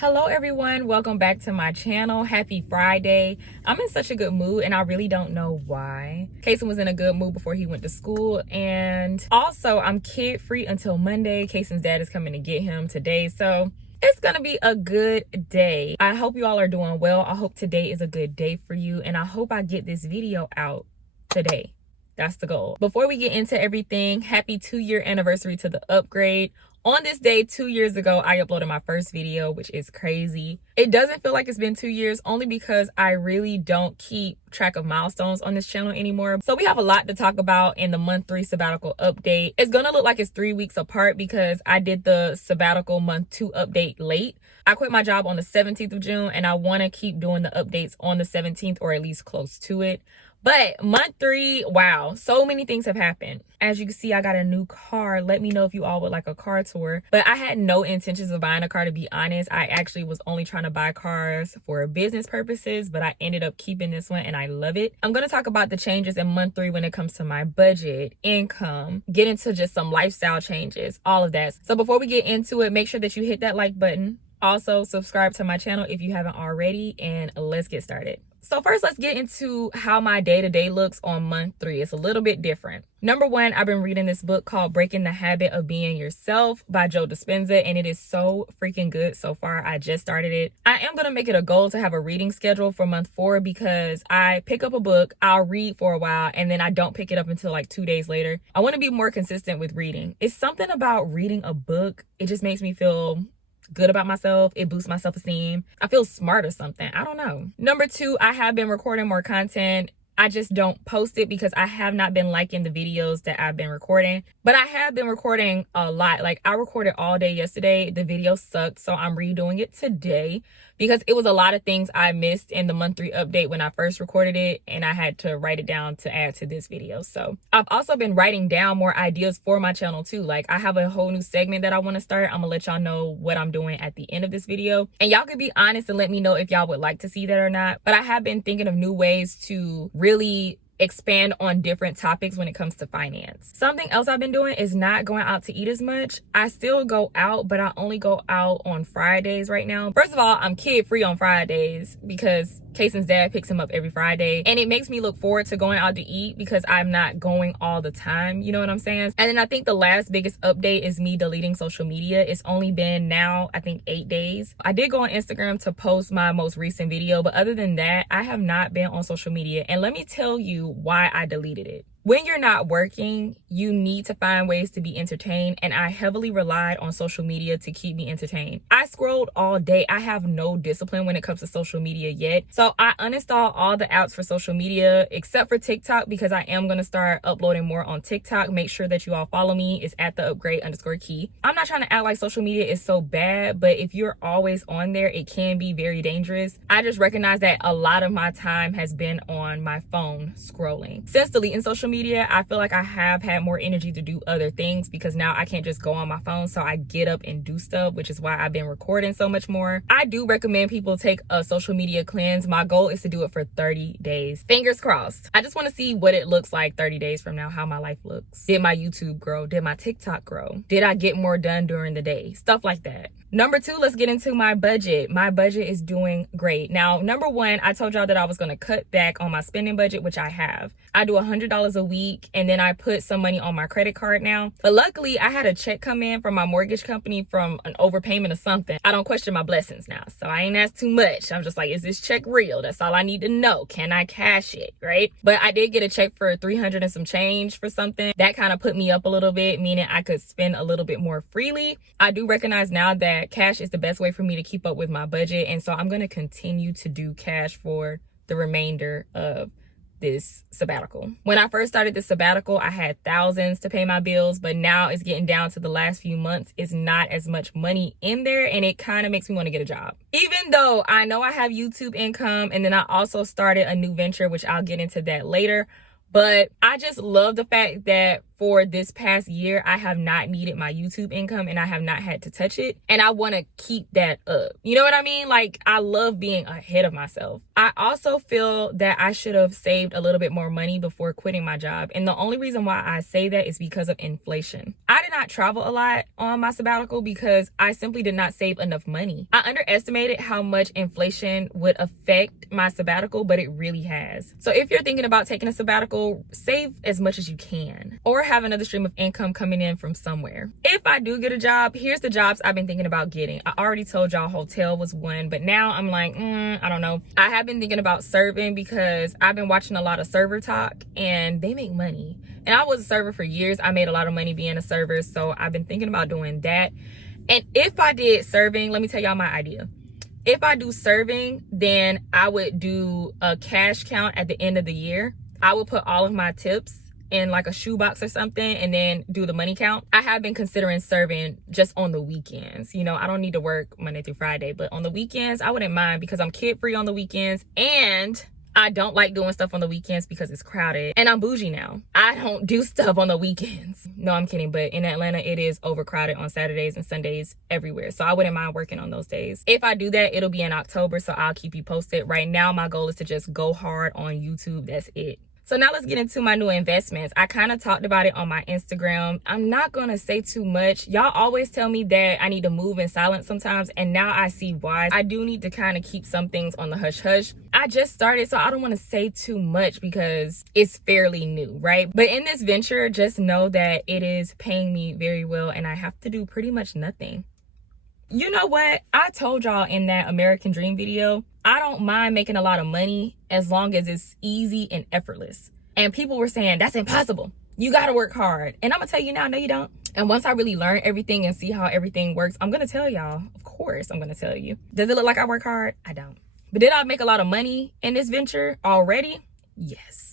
Hello everyone, welcome back to my channel. Happy Friday. I'm in such a good mood and I really don't know why. Kason was in a good mood before he went to school, and also I'm kid free until Monday. Kason's dad is coming to get him today, so it's gonna be a good day. I hope you all are doing well. I hope today is a good day for you, and I hope I get this video out today. That's the goal. Before we get into everything, happy 2-year anniversary to the upgrade. On this day 2 years ago, I uploaded my first video, which is crazy. It doesn't feel like it's been 2 years, only because I really don't keep track of milestones on this channel anymore. So we have a lot to talk about in the month 3 sabbatical update. It's gonna look like it's 3 weeks apart because I did the sabbatical month 2 update late. I quit my job on the 17th of June and I wanna keep doing the updates on the 17th or at least close to it. But month 3, wow, so many things have happened. As you can see, I got a new car. Let me know if you all would like a car tour. But I had no intentions of buying a car, to be honest. I actually was only trying to buy cars for business purposes, but I ended up keeping this one and I love it. I'm going to talk about the changes in month 3 when it comes to my budget, income, get into just some lifestyle changes, all of that. So before we get into it, make sure that you hit that like button. Also, subscribe to my channel if you haven't already, and let's get started. So first, let's get into how my day-to-day looks on month 3. It's a little bit different. Number 1, I've been reading this book called Breaking the Habit of Being Yourself by Joe Dispenza, and it is so freaking good so far. I just started it. I am going to make it a goal to have a reading schedule for month 4 because I pick up a book, I'll read for a while, and then I don't pick it up until like 2 days later. I want to be more consistent with reading. It's something about reading a book. It just makes me feel good about myself. It boosts my self-esteem. I feel smart or something. I don't know. Number 2, I have been recording more content. I just don't post it because I have not been liking the videos that I've been recording. But I have been recording a lot. Like, I recorded all day yesterday. The video sucked, so I'm redoing it today because it was a lot of things I missed in the month 3 update when I first recorded it, and I had to write it down to add to this video. So I've also been writing down more ideas for my channel too. Like, I have a whole new segment that I want to start. I'm gonna let y'all know what I'm doing at the end of this video, and y'all could be honest and let me know if y'all would like to see that or not. But I have been thinking of new ways to really expand on different topics when it comes to finance. Something else I've been doing is not going out to eat as much. I still go out, but I only go out on Fridays right now. First of all, I'm kid free on Fridays because Kason's dad picks him up every Friday, and it makes me look forward to going out to eat because I'm not going all the time, you know what I'm saying? And then I think the last biggest update is me deleting social media. It's only been now, I think, 8 days. I did go on Instagram to post my most recent video, but other than that, I have not been on social media. And let me tell you why I deleted it. When you're not working, you need to find ways to be entertained, and I heavily relied on social media to keep me entertained. I scrolled all day. I have no discipline when it comes to social media yet. So I uninstalled all the apps for social media except for TikTok because I am going to start uploading more on TikTok. Make sure that you all follow me. It's at theupgrade_kiki. I'm not trying to act like social media is so bad, but if you're always on there, it can be very dangerous. I just recognize that a lot of my time has been on my phone scrolling. Since deleting social media, I feel like I have had more energy to do other things because now I can't just go on my phone, so I get up and do stuff, which is why I've been recording so much more. I do recommend people take a social media cleanse. My goal is to do it for 30 days. Fingers crossed. I just want to see what it looks like 30 days from now, how my life looks. Did my YouTube grow? Did my TikTok grow? Did I get more done during the day? Stuff like that. Number 2, let's get into my budget. My budget is doing great. Now, number 1, I told y'all that I was going to cut back on my spending budget, which I have. I do $100 a week, and then I put some money on my credit card now. But luckily, I had a check come in from my mortgage company from an overpayment or something. I don't question my blessings now, so I ain't asked too much. I'm just like, is this check real? That's all I need to know. Can I cash it, right? But I did get a check for $300 and some change for something. That kind of put me up a little bit, meaning I could spend a little bit more freely. I do recognize now that cash is the best way for me to keep up with my budget, and so I'm going to continue to do cash for the remainder of this sabbatical. When I first started this sabbatical, I had thousands to pay my bills, but now it's getting down to the last few months. It's not as much money in there, and it kind of makes me want to get a job. Even though I know I have YouTube income, and then I also started a new venture, which I'll get into that later. But I just love the fact that for this past year, I have not needed my YouTube income and I have not had to touch it. And I want to keep that up. You know what I mean? Like, I love being ahead of myself. I also feel that I should have saved a little bit more money before quitting my job. And the only reason why I say that is because of inflation. I did not travel a lot on my sabbatical because I simply did not save enough money. I underestimated how much inflation would affect my sabbatical, but it really has. So if you're thinking about taking a sabbatical, save as much as you can, or have another stream of income coming in from somewhere. If I do get a job, here's the jobs I've been thinking about getting. I already told y'all hotel was one, but now I'm like, I don't know. I have been thinking about serving because I've been watching a lot of server talk and they make money. And I was a server for years. I made a lot of money being a server, so I've been thinking about doing that. And if I did serving, let me tell y'all my idea. If I do serving, then I would do a cash count at the end of the year. I would put all of my tips in like a shoebox or something and then do the money count. I have been considering serving just on the weekends. You know, I don't need to work Monday through Friday, but on the weekends, I wouldn't mind because I'm kid free on the weekends and I don't like doing stuff on the weekends because it's crowded and I'm bougie now. I don't do stuff on the weekends. No, I'm kidding. But in Atlanta, it is overcrowded on Saturdays and Sundays everywhere. So I wouldn't mind working on those days. If I do that, it'll be in October. So I'll keep you posted. Right now, my goal is to just go hard on YouTube. That's it. So now let's get into my new investments. I kind of talked about it on my Instagram. I'm not going to say too much. Y'all always tell me that I need to move in silence sometimes. And now I see why. I do need to kind of keep some things on the hush hush. I just started, so I don't want to say too much because it's fairly new, right? But in this venture, just know that it is paying me very well and I have to do pretty much nothing. You know what? I told y'all in that American Dream video, I don't mind making a lot of money as long as it's easy and effortless. And people were saying, that's impossible. You got to work hard. And I'm going to tell you now, no, you don't. And once I really learn everything and see how everything works, I'm going to tell y'all. Of course, I'm going to tell you. Does it look like I work hard? I don't. But did I make a lot of money in this venture already? Yes.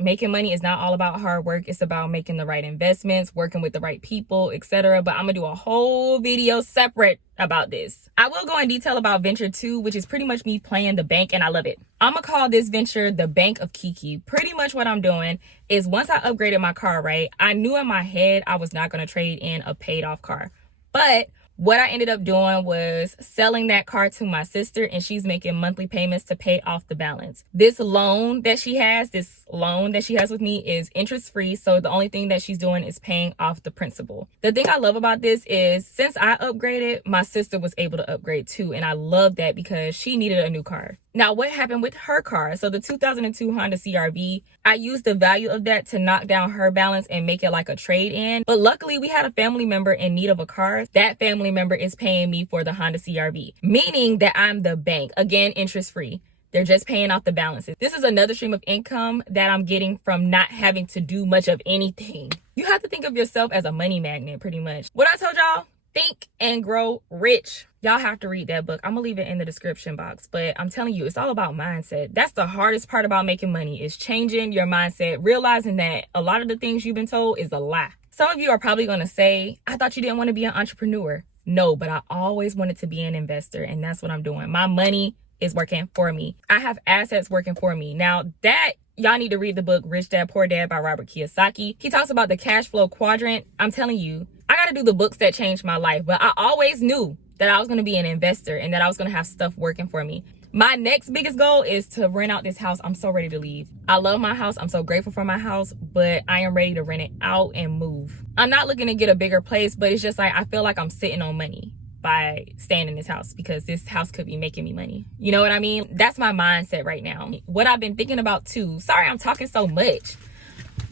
Making money is not all about hard work. It's about making the right investments, working with the right people, etc. But I'm gonna do a whole video separate about this. I will go in detail about venture 2, which is pretty much me playing the bank, and I love it. I'm gonna call this venture the Bank of Kiki. Pretty much what I'm doing is once I upgraded my car, right, I knew in my head I was not gonna trade in a paid off car. But what I ended up doing was selling that car to my sister, and she's making monthly payments to pay off the balance. This loan that she has with me is interest free. So the only thing that she's doing is paying off the principal. The thing I love about this is since I upgraded, my sister was able to upgrade too. And I love that because she needed a new car. Now, what happened with her car? So the 2002 Honda CR-V, I used the value of that to knock down her balance and make it like a trade-in. But luckily, we had a family member in need of a car. That family member is paying me for the Honda CR-V, meaning that I'm the bank. Again, interest-free. They're just paying off the balances. This is another stream of income that I'm getting from not having to do much of anything. You have to think of yourself as a money magnet, pretty much. What I told y'all? Think and Grow Rich. Y'all have to read that book. I'm gonna leave it in the description box, but I'm telling you, it's all about mindset. That's the hardest part about making money, is changing your mindset, realizing that a lot of the things you've been told is a lie. Some of you are probably gonna say, I thought you didn't want to be an entrepreneur. No, but I always wanted to be an investor, and that's what I'm doing. My money is working for me. I have assets working for me. Now that y'all need to read the book Rich Dad Poor Dad by Robert Kiyosaki. He talks about the cash flow quadrant. I'm telling you, I got to do the books that changed my life, but I always knew that I was going to be an investor and that I was going to have stuff working for me. My next biggest goal is to rent out this house. I'm so ready to leave. I love my house. I'm so grateful for my house, but I am ready to rent it out and move. I'm not looking to get a bigger place, but it's just like I feel like I'm sitting on money by staying in this house because this house could be making me money. You know what I mean? That's my mindset right now. What I've been thinking about too. Sorry, I'm talking so much,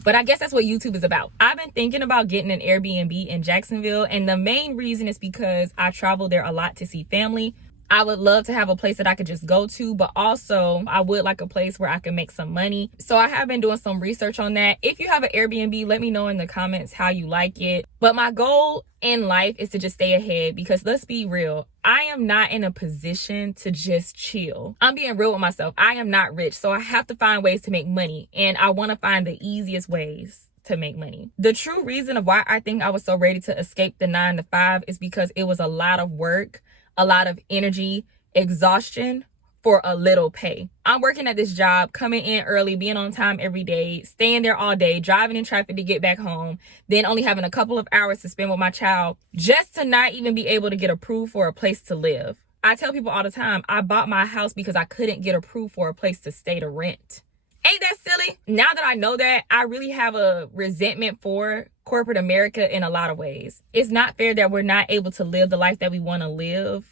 but I guess that's what YouTube is about. I've been thinking about getting an Airbnb in Jacksonville, and the main reason is because I travel there a lot to see family. I would love to have a place that I could just go to, but also I would like a place where I can make some money. So I have been doing some research on that. If you have an Airbnb, let me know in the comments how you like it. But my goal in life is to just stay ahead, because let's be real, I am not in a position to just chill. I'm being real with myself. I am not rich, so I have to find ways to make money, and I want to find the easiest ways to make money. The true reason of why I think I was so ready to escape the 9-to-5 is because it was a lot of work, a lot of energy, exhaustion for a little pay. I'm working at this job, coming in early, being on time every day, staying there all day, driving in traffic to get back home, then only having a couple of hours to spend with my child just to not even be able to get approved for a place to live. I tell people all the time, I bought my house because I couldn't get approved for a place to stay to rent. Ain't that silly? Now that I know that, I really have a resentment for corporate America in a lot of ways. It's not fair that we're not able to live the life that we want to live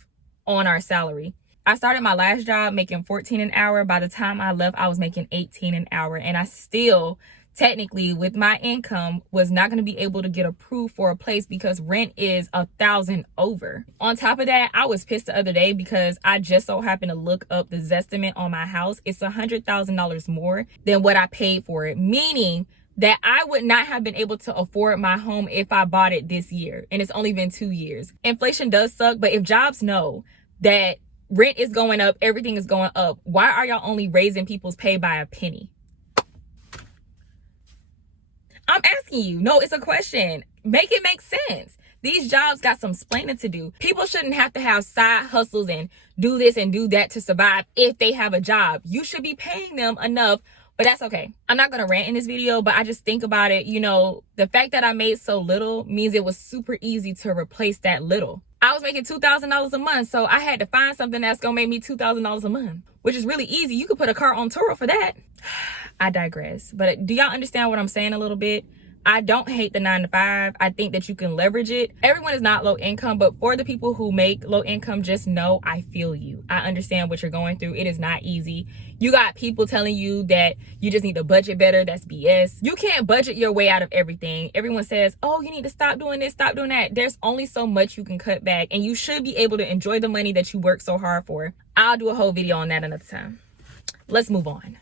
on our salary. I started my last job making $14 an hour. By the time I left, I was making $18 an hour. And I still, technically, with my income, was not going to be able to get approved for a place because rent is $1,000 over. On top of that, I was pissed the other day because I just so happened to look up the Zestimate on my house. It's $100,000 more than what I paid for it, meaning that I would not have been able to afford my home if I bought it this year. And it's only been 2 years. Inflation does suck, but if jobs know that rent is going up, everything is going up, why are y'all only raising people's pay by a penny? I'm asking you. No, it's a question. Make it make sense. These jobs got some explaining to do. People shouldn't have to have side hustles and do this and do that to survive if they have a job. You should be paying them enough, but that's okay. I'm not going to rant in this video, but I just think about it. You know, the fact that I made so little means it was super easy to replace that little. I was making $2,000 a month, so I had to find something that's going to make me $2,000 a month, which is really easy. You could put a car on Turo for that. I digress. But do y'all understand what I'm saying a little bit? I don't hate the 9 to 5. I think that you can leverage it. Everyone is not low income, but for the people who make low income, just know I feel you. I understand what you're going through. It is not easy. You got people telling you that you just need to budget better. That's BS. You can't budget your way out of everything. Everyone says, oh, you need to stop doing this, stop doing that. There's only so much you can cut back, and you should be able to enjoy the money that you work so hard for. I'll do a whole video on that another time. Let's move on.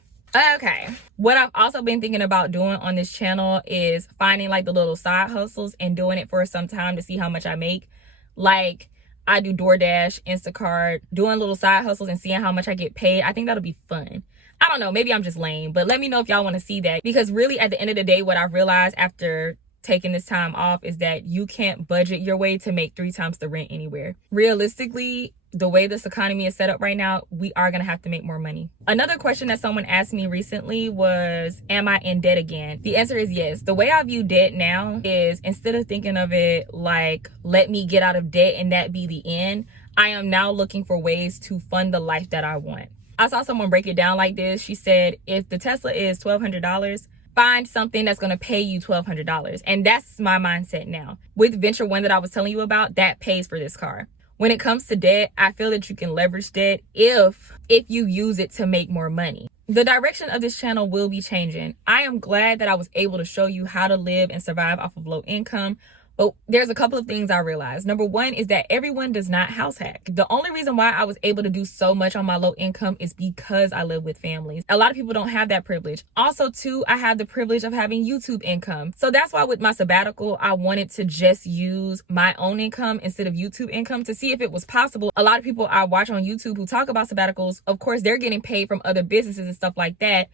Okay, what I've also been thinking about doing on this channel is finding like the little side hustles and doing it for some time to see how much I make. Like I do DoorDash, Instacart, doing little side hustles and seeing how much I get paid. I think that'll be fun. I don't know, maybe I'm just lame, but let me know if y'all want to see that, because really at the end of the day, what I've realized after taking this time off is that you can't budget your way to make 3 times the rent anywhere. Realistically, the way this economy is set up right now, we are going to have to make more money. Another question that someone asked me recently was, am I in debt again? The answer is yes. The way I view debt now is, instead of thinking of it like, let me get out of debt and that be the end, I am now looking for ways to fund the life that I want. I saw someone break it down like this. She said, if the Tesla is $1,200, find something that's going to pay you $1,200. And that's my mindset now. With Venture One that I was telling you about, that pays for this car. When it comes to debt, I feel that you can leverage debt if you use it to make more money. The direction of this channel will be changing. I am glad that I was able to show you how to live and survive off of low income. But there's a couple of things I realized. Number one is that everyone does not house hack. The only reason why I was able to do so much on my low income is because I live with families. A lot of people don't have that privilege. Also, too, I have the privilege of having YouTube income. So that's why with my sabbatical, I wanted to just use my own income instead of YouTube income to see if it was possible. A lot of people I watch on YouTube who talk about sabbaticals, of course, they're getting paid from other businesses and stuff like that.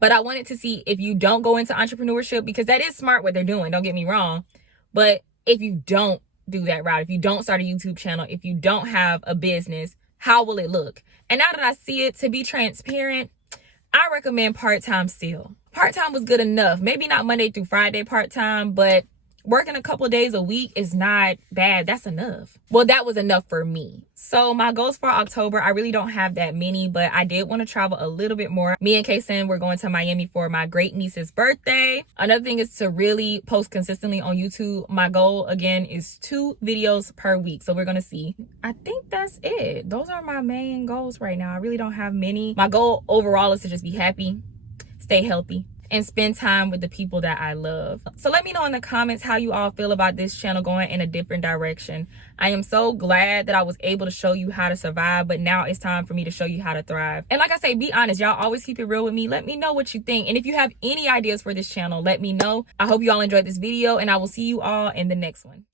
But I wanted to see if you don't go into entrepreneurship, because that is smart what they're doing, don't get me wrong. But if you don't do that route, if you don't start a YouTube channel, if you don't have a business, how will it look? And now that I see it, to be transparent, I recommend part-time still. Part-time was good enough. Maybe not Monday through Friday part-time, but working a couple of days a week is not bad. That's enough. Well, that was enough for me. So my goals for October, I really don't have that many, but I did want to travel a little bit more. Me and Kaysen, we're going to Miami for my great niece's birthday. Another thing is to really post consistently on YouTube. My goal, again, is 2 videos per week. So we're going to see. I think that's it. Those are my main goals right now. I really don't have many. My goal overall is to just be happy, stay healthy, and spend time with the people that I love. So let me know in the comments how you all feel about this channel going in a different direction. I am so glad that I was able to show you how to survive, but now it's time for me to show you how to thrive. And like I say, be honest. Y'all always keep it real with me. Let me know what you think. And if you have any ideas for this channel, let me know. I hope you all enjoyed this video, and I will see you all in the next one.